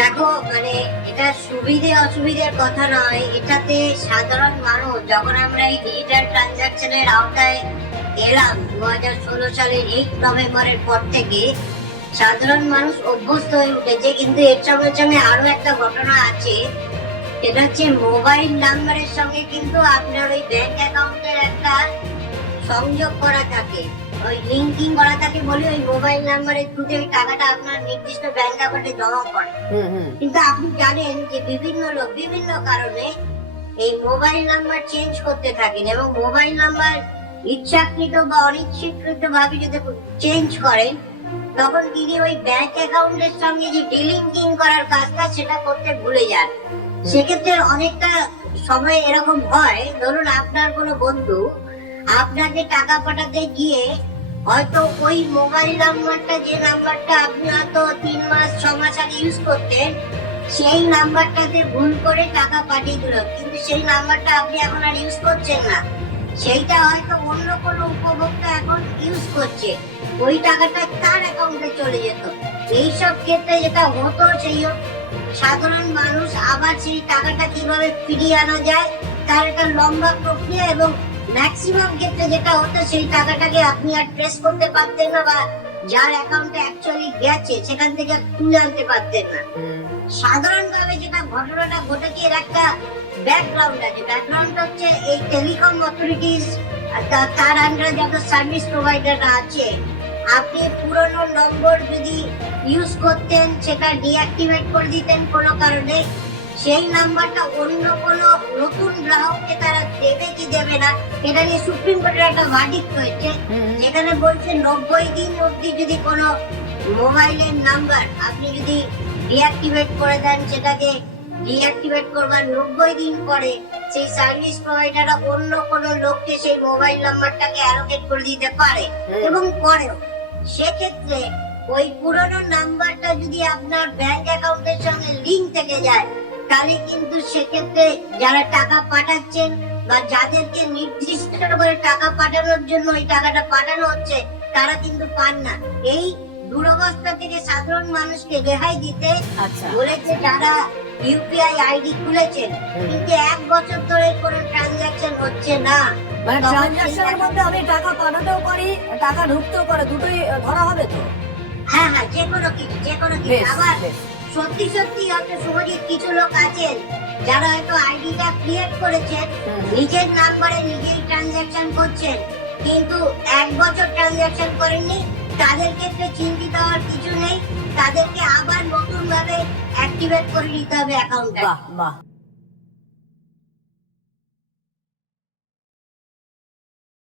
দেখো মানে এটা সুবিধে অসুবিধার কথা নয়, এটাতে সাধারণ মানুষ যখন আমরা এই ডিজিটাল ট্রানজাকশনের আওতায় এলাম 2016 সালের 8 নভেম্বরের পর থেকে সাধারণ মানুষ অভ্যস্ত হয়ে উঠেছে। কিন্তু এর সঙ্গে সঙ্গে আরো একটা ঘটনা আছে, সেটা হচ্ছে মোবাইল নাম্বারের সঙ্গে কিন্তু আপনার ওই ব্যাংক অ্যাকাউন্টের একটা সংযোগ করা থাকে, ওই লিঙ্কিং করা থাকে বলে ওই মোবাইল নাম্বারের থ্রুতে ওই টাকাটা আপনার নির্দিষ্ট ব্যাংক অ্যাকাউন্টে জমা করে। কিন্তু আপনি জানেন যে বিভিন্ন লোক বিভিন্ন কারণে এই মোবাইল নাম্বার চেঞ্জ করতে থাকেন, এবং মোবাইল নাম্বার ইচ্ছাকৃত বা অনিচ্ছাকৃত ভাবে যদি চেঞ্জ করেন তখন তিনি ওই ব্যাংক অ্যাকাউন্টের সঙ্গে যে ডিলিঙ্কিং করার কাজটা সেটা করতে ভুলে যান। সেক্ষেত্রে অনেকটা সময় এরকম হয়, ধরুন আপনার কোনো বন্ধু আপনাকে টাকা পাঠাতে গিয়ে হয়তো ওই মোবাইল নাম্বারটা, যে নাম্বারটা আপনি হয়তো 3 মাস 6 মাস আগে ইউজ করতেন, সেই নাম্বারটাতে ভুল করে টাকা পাঠিয়ে দিল, কিন্তু সেই নাম্বারটা আপনি এখন আর ইউজ করছেন না, সেইটা হয়তো অন্য কোনো উপভোক্তা এখন ইউজ করছে, ওই টাকাটা তার অ্যাকাউন্টে চলে যেত। এইসব ক্ষেত্রে যেটা হতো, সেই সাধারণ মানুষ আবার সেই টাকাটা কিভাবে ফিরিয়ে আনা যায় তার একটা লম্বা প্রক্রিয়া, এবং ম্যাক্সিমাম ক্ষেত্রে যেটা হতো সেই টাকাটাকে আপনি আর ট্রেস করতে পারতেন না, বা যার অ্যাকাউন্টে অ্যাকচুয়ালি গেছে সেখান থেকে তুলে আনতে পারতেন না। সাধারণভাবে যেটা ঘটনাটা ঘটেছে এর একটা ব্যাকগ্রাউন্ড আছে। ব্যাকগ্রাউন্ড হচ্ছে এই টেলিকম অথরিটিস, তার আন্ডারে যত সার্ভিস প্রোভাইডাররা আছে, আপনি পুরনো নম্বর যদি ইউজ করতেন সেটা ডিঅ্যাক্টিভেট করে দিতেন কোনো কারণে, সেই নাম্বারটা অন্য কোনো নতুন গ্রাহককে তারা দেবে কি দেবে না এটা নিয়ে সুপ্রিম কোর্টের একটা ভার্ডিক্ট হয়েছে, যেখানে বলছে 90 দিন অবধি যদি কোনো মোবাইলের নাম্বার আপনি যদি ডিঅ্যাক্টিভেট করে দেন, সেটাকে ডিঅ্যাক্টিভেট করবার 90 দিন পরে সেই সার্ভিস প্রোভাইডাররা অন্য কোনো লোককে সেই মোবাইল নাম্বারটাকে অ্যালোকেট করে দিতে পারে এবং করেও। সেক্ষেত্রে ওই পুরনো নাম্বারটা যদি আপনার ব্যাংক অ্যাকাউন্টের সঙ্গে লিংক থেকে যায়, তাহলে কিন্তু সেক্ষেত্রে যারা টাকা পাঠাচ্ছেন বা যাদেরকে নির্দিষ্ট করে টাকা পাঠানোর জন্য ওই টাকাটা পাঠানো হচ্ছে তারা কিন্তু পান না। এই দুরবস্থা থেকে সাধারণ মানুষকে রেহাই দিতে বলেছে যারা ইউপিআই আইডি খুলেছেন, কিন্তু 1 বছর ধরে কোনো ট্রানজাকশন হচ্ছে না, মানে ট্রানজাকশনের মধ্যে আমি টাকা পাঠাতেও পারি, টাকা ঢুকতেও পারে, দুটোই ধরা হবে তো? হ্যাঁ, যে কোনো কিছু। আবার সত্যি হয়তো সমাজে কিছু লোক আছেন যারা হয়তো আইডিটা ক্রিয়েট করেছেন, নিজের নাম্বারে নিজেই ট্রানজাকশন করছেন, কিন্তু 1 বছর ট্রানজাকশন করেননি, তাদের ক্ষেত্রে চিন্তিত হওয়ার কিছু নেই, তাদেরকে আবার নতুন ভাবে অ্যাক্টিভেট করে নিতে হবে অ্যাকাউন্টটা। বাহ।